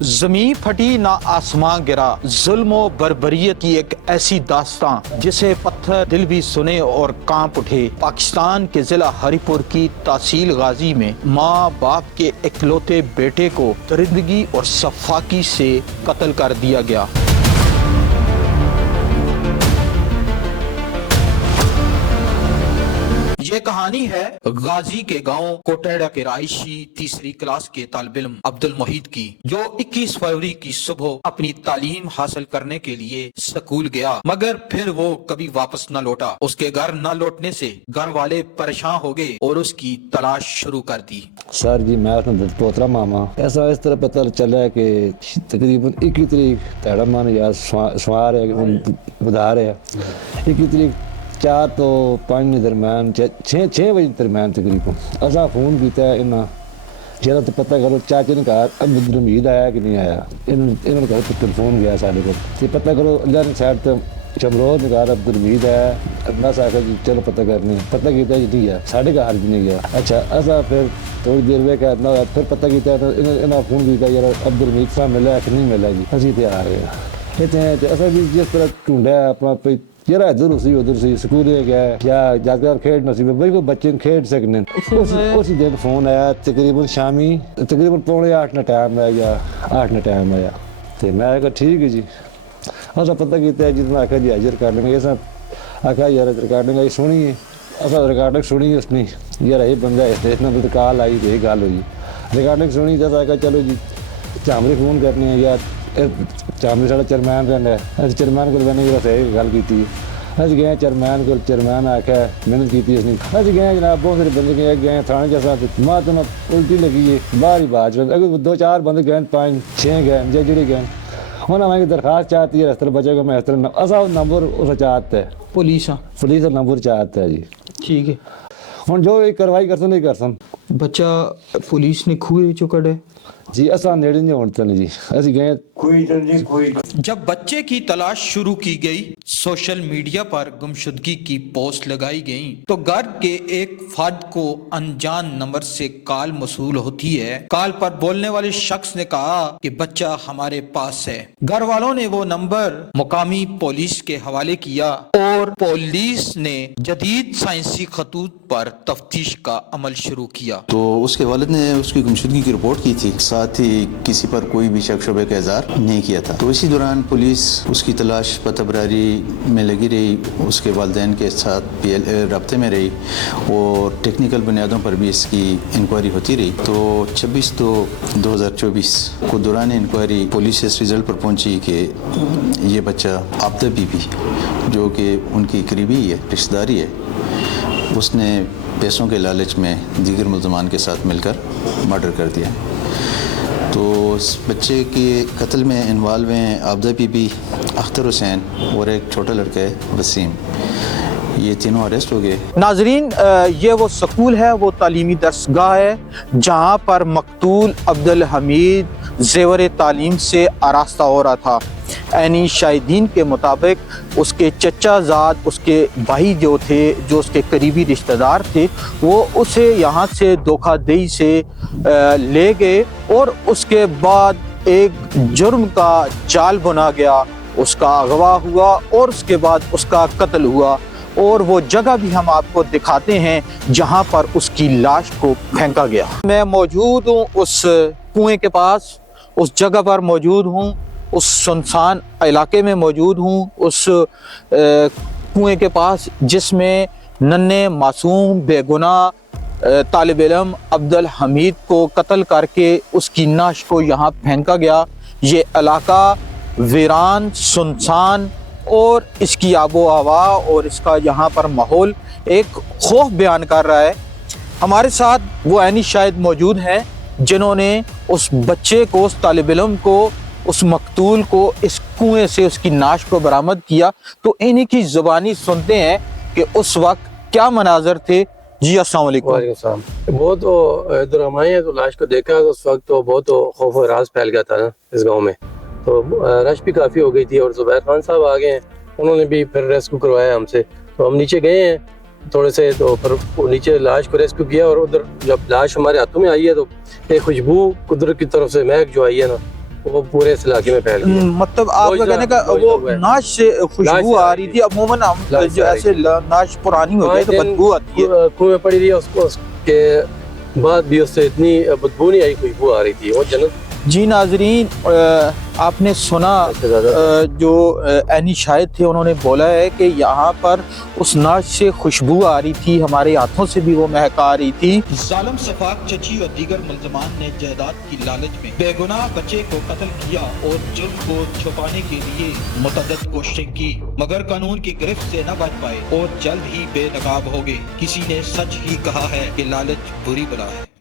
زمین پھٹی نہ آسمان گرا، ظلم و بربریت کی ایک ایسی داستان جسے پتھر دل بھی سنے اور کانپ اٹھے۔ پاکستان کے ضلع ہری پور کی تحصیل غازی میں ماں باپ کے اکلوتے بیٹے کو درندگی اور سفاکی سے قتل کر دیا گیا۔ یہ کہانی ہے غازی کے گاؤں کوٹیڑا کے رہائشی تیسری کلاس کے طالب علم عبد المحید کی، جو 21 فروری کی صبح اپنی تعلیم حاصل کرنے کے لیے سکول گیا، مگر پھر وہ کبھی واپس نہ لوٹا۔ اس کے گھر نہ لوٹنے سے گھر والے پریشان ہو گئے اور اس کی تلاش شروع کر دی۔ سر جی میں پوترا ماما ایسا اس طرح پتہ چلا کہ تقریباً 21 تاریخ تیڑا مان یا سوار ہے بدھار ہے 21 تاریخ 4 تو 5 درمیان 6 بجے درمیان تقریباً اصا فون کیا انہاں جہاں تو پتہ کرو چاچے نے کہا عبد الحمید آیا کہ نہیں آیا، انہوں نے کہا ٹیلیفون گیا سارے کو تو پتہ کرو اللہ نے سائڈ تو شمرود نے کہا عبد الحمید آیا، بس آ جی چلو پتہ کرنے پتہ کیا جی ٹھیک ہے ساڑھے کا حال بھی نہیں گیا۔ اچھا اصا پھر تھوڑی دیر میں کہنا پھر پتہ کیا انہوں فون کیا یار عبد الحمید صاحب ملا کہ نہیں ملا جی اسی تے آ رہے ہیں اتنے اصا بھی جس طرح ڈھونڈا اپنا یار ادھر سی سکول گیا یا جا کر کھیڈنا سی بھائی کوئی بچے کھیڈ سکنے۔ اسی دن فون آیا تقریباً شامی تقریباً 7:45 ٹائم آیا یا 8 ٹائم آیا تو میں کہا ٹھیک ہے جی اصا پتہ کیا جی میں آخیا جی حاضر کر لیں گے آخیا یار ریکارڈنگ آئی سنی ہے اصا ریکارڈنگ سنی اس نے یار یہ بندہ اتنا تو کال آئی تو یہ گل ہوئی ریکارڈنگ سنی تو آخیا چلو جی چامری فون کرنے ہیں یا چامری ساڑا چیئرمین رہنا ہے چیئرمین کو میں نے صحیح گل کی اچھے گئے چیئرمین کو چیئرمین آخیا محنت کی اس نے اچھے گئے جناب بہت سارے بندے گئے تھانے جیسا ماں تو الٹی لگی ہے باہر ہی بات اگر 2-4 بندے گئے 5-6 گئے جڑے گئے انہوں نے درخواست چاہتی ہے اس طرح بچے کو میں اس طرح اصا نمبر اس چاہتا ہے پولیس نمبر چاہتا ہے جی ٹھیک ہے ہوں جو کاروائی کرسن نہیں کرسن بچہ پولیس نے کھوئے چکڑ ہے جی اصا نیڑے نہیں ہوتا نہیں جی اسی گئے جب بچے کی تلاش شروع کی گئی سوشل میڈیا پر گمشدگی کی پوسٹ لگائی گئیں تو گھر کے ایک فرد کو انجان نمبر سے کال موصول ہوتی ہے۔ کال پر بولنے والے شخص نے کہا کہ بچہ ہمارے پاس ہے۔ گھر والوں نے وہ نمبر مقامی پولیس کے حوالے کیا اور پولیس نے جدید سائنسی خطوط پر تفتیش کا عمل شروع کیا۔ تو اس کے والد نے اس کی گمشدگی کی رپورٹ کی تھی، ساتھ ہی کسی پر کوئی بھی شک شبہ کا اظہار نہیں کیا تھا۔ تو اسی دوران پولیس اس کی تلاش پتہ براری میں لگی رہی، اس کے والدین کے ساتھ رابطے میں رہی اور ٹیکنیکل بنیادوں پر بھی اس کی انکوائری ہوتی رہی۔ تو 26/2/2024 کو دوران انکوائری پولیس اس رزلٹ پر پہنچی کہ یہ بچہ عابدہ بی بی جو کہ ان کی قریبی ہے رشتہ داری ہے، اس نے پیسوں کے لالچ میں دیگر ملزمان کے ساتھ مل کر مرڈر کر دیا۔ تو اس بچے کے قتل میں انوالو ہیں عابدہ بی بی، اختر حسین اور ایک چھوٹا لڑکا ہے وسیم، یہ تینوں اریسٹ ہو گئے۔ ناظرین یہ وہ سکول ہے، وہ تعلیمی درسگاہ ہے جہاں پر مقتول عبد الحمید زیور تعلیم سے آراستہ ہو رہا تھا۔ عینی شاہدین کے مطابق اس کے چچا زاد اس کے بھائی جو تھے، جو اس کے قریبی رشتہ دار تھے، وہ اسے یہاں سے دھوکہ دہی سے لے گئے اور اس کے بعد ایک جرم کا جال بنا گیا، اس کا اغوا ہوا اور اس کے بعد اس کا قتل ہوا، اور وہ جگہ بھی ہم آپ کو دکھاتے ہیں جہاں پر اس کی لاش کو پھینکا گیا۔ میں موجود ہوں اس کنویں کے پاس، اس جگہ پر موجود ہوں، اس سنسان علاقے میں موجود ہوں، اس کنویں کے پاس جس میں ننھے معصوم بے گناہ طالب علم عبد الحمید کو قتل کر کے اس کی نعش کو یہاں پھینکا گیا۔ یہ علاقہ ویران سنسان اور اس کی آب و ہوا اور اس کا یہاں پر ماحول ایک خوف بیان کر رہا ہے۔ ہمارے ساتھ وہ عینی شاہد موجود ہیں جنہوں نے اس بچے کو، اس طالب علم کو، اس مقتول کو اس کنویں سے اس کی نعش کو برآمد کیا، تو انہی کی زبانی سنتے ہیں کہ اس وقت کیا مناظر تھے۔ جی السلام علیکم۔ وعلیکم السلام۔ بہت ادھر ہم آئے ہیں تو لاش کو دیکھا تو اس وقت تو بہت خوف و راز پھیل گیا تھا نا اس گاؤں میں، تو رش بھی کافی ہو گئی تھی اور زبیر خان صاحب آ گئے ہیں، انہوں نے بھی پھر ریسکیو کروایا ہم سے، تو ہم نیچے گئے ہیں تھوڑے سے، تو پھر نیچے لاش کو ریسکیو کیا اور ادھر جب لاش ہمارے ہاتھوں میں آئی ہے تو ایک خوشبو قدرت کی طرف سے مہک جو آئی ہے نا، وہ پورے اس علاقے میں پھیل گیا. مطلب آپ کا کہنے کا وہ ناش سے خوشبو آ رہی تھی. عموماً ہم جو ایسے ناش پرانی ہو جائے تو بدبو آتی ہے. کنویں میں پڑی رہی ہے اس کے بعد بھی اس سے اتنی بدبو نہیں آئی, خوشبو آ رہی تھی. وہ جنت. جی ناظرین, آپ نے سنا جو عینی شاہد تھے انہوں نے بولا ہے کہ یہاں پر اس ناش سے خوشبو آ رہی تھی, ہمارے ہاتھوں سے بھی وہ مہک آ رہی تھی. ظالم صفاق چچی اور دیگر ملزمان نے جائیداد کی لالچ میں بے گناہ بچے کو قتل کیا اور جرم کو چھپانے کے لیے متعدد کوششیں کی, مگر قانون کی گرفت سے نہ بچ پائے اور جلد ہی بے نقاب ہو گئے. کسی نے سچ ہی کہا ہے کہ لالچ بری بلا ہے.